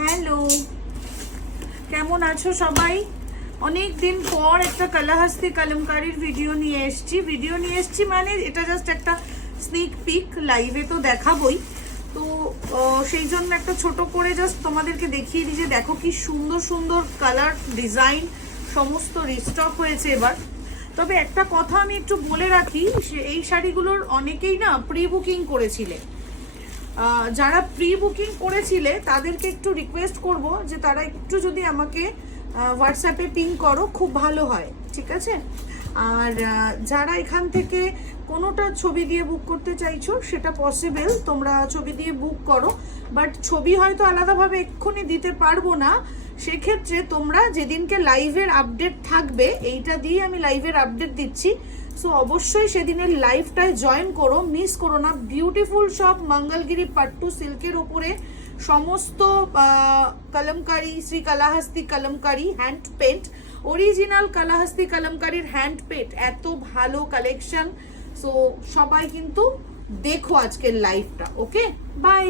Hello, কেমন আছো সবাই? অনেক দিন পর একটা কালাহাস্তি কলমকারীর ভিডিও নিয়ে এসেছি মানে এটা জাস্ট একটা স্নিক পিক, লাইভে তো দেখাবই। তো সেই জন্য একটা ছোট করে জাস্ট তোমাদেরকে দেখিয়ে দিই যে দেখো কি সুন্দর সুন্দর কালার ডিজাইন সমস্ত রিস্টক হয়েছে এবার। তবে একটা কথা আমি একটু বলে রাখি, এই শাড়িগুলোর অনেকেই না প্রি বুকিং করেছিলে। যারা প্রি বুকিং করেছিলে তাদেরকে একটু রিকোয়েস্ট করব যে তারা একটু যদি আমাকে হোয়াটসঅ্যাপে পিং করো, খুব ভালো হয়, ঠিক আছে? আর যারা এখান থেকে কোনোটা ছবি দিয়ে বুক করতে চাইছো সেটা পসিবল, তোমরা ছবি দিয়ে বুক করো, বাট ছবি হয়তো আলাদাভাবে এক্ষুনি দিতে পারবো না। সেক্ষেত্রে তোমরা যেদিনকে লাইভের আপডেট থাকবে, এইটা দিয়ে আমি লাইভের আপডেট দিচ্ছি, সো অবশ্যই সেদিনের লাইভটায় জয়েন করো, মিস করো না। বিউটিফুল সব মঙ্গলগিরি পাট্টু সিল্কের ওপরে সমস্ত kalamkari, Sri Kalahasti kalamkari hand paint, original Kalahasti কলমকারির হ্যান্ড পেন্ট, এত ভালো কালেকশন। সো সবাই কিন্তু দেখো আজকের লাইভটা। Okay, by.